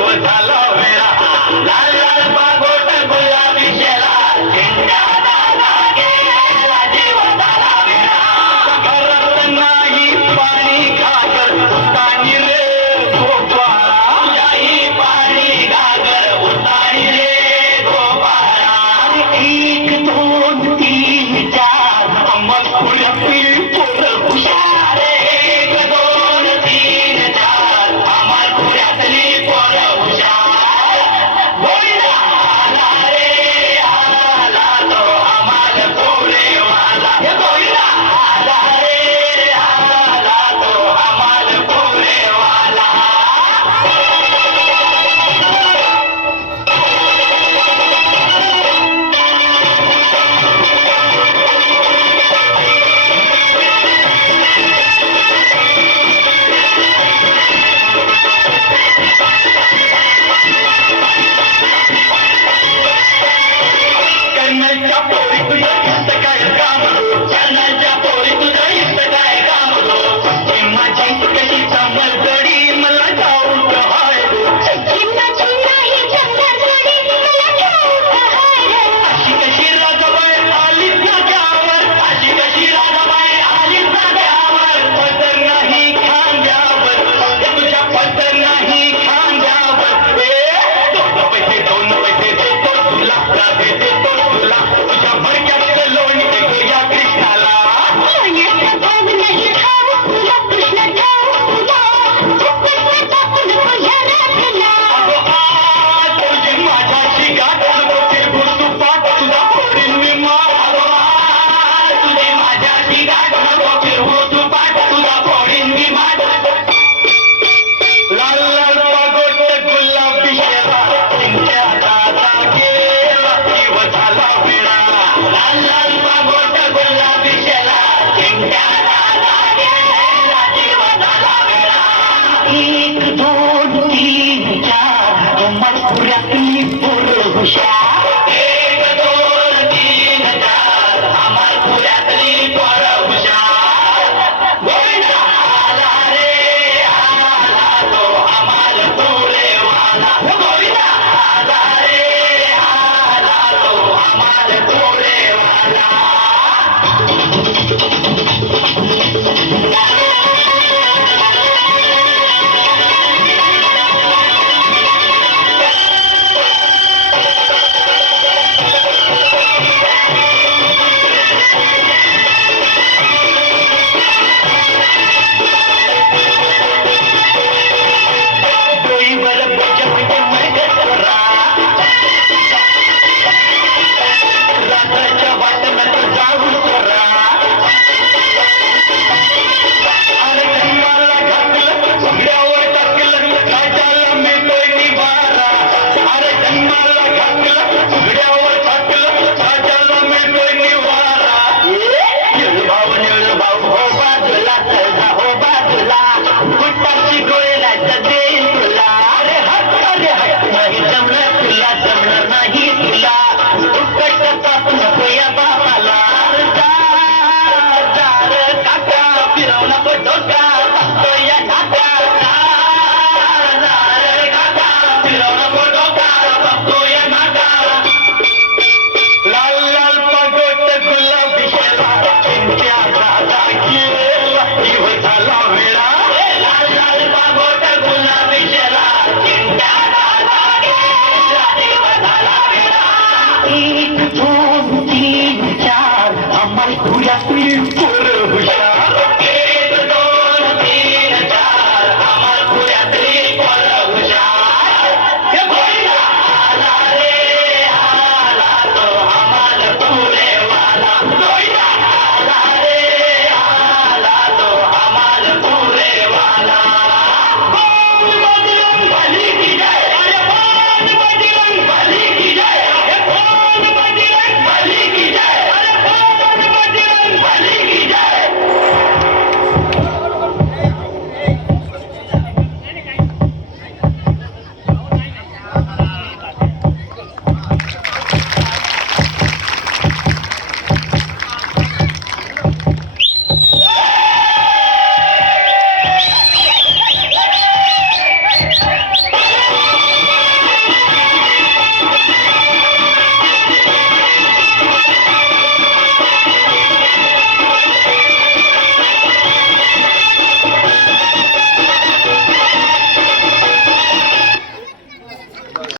जीव झाला वेळा लाल लाल पागोट गुलाबी शेला झेंड्याला लागेला जीव झाला वेळा घरात नाही पाणी घागर उतानी रे गोपाळा जाई पाणी घागर उतानी रे गोपाळा एक दोन तीन चार मग पुढे पोर हुशार एक दोन तीन चार आम्हाला पुण्यातली पोर हुशार गोविंदा आला रे आला तो आम्हाला पोरेवाला गोविंदा आला रे आला तो आम्हाला पोरेवाला कर्नाच्या पोरी तुझं इष्ट काय काम कर्नाच्या पोरी तुझं इष्ट काय काम माझी कशी समजडी मला ठाऊक हाय अशी कशी राजाबाई आलीच नाक्यावर अशी कशी राजाबाई आलीच नाक्यावर पदर नाही खांद्यावर तुझ्या पदर नाही खांद्यावर दोन पैसे देतो तुला देतो तुला तुझ्या मडक्यात लोणी देतो या कृष्णाला तुझी माझ्याशी गाठ नको तू पाठ तुझा फोडीन मी मार तुझी माझ्याशी गाठ नको तू पाठ तुझा फोडीन मी मार लाल लाल पागोट गुलाबी शेरा चिंट्या दादा गेला जीव झाला वेळा लाल लाल पागोट गुलाबी शेरा चिंट्या दादा गेला जीव झाला वेळा एक दोन तीन चार मजपुऱ्यातली पोर हुशार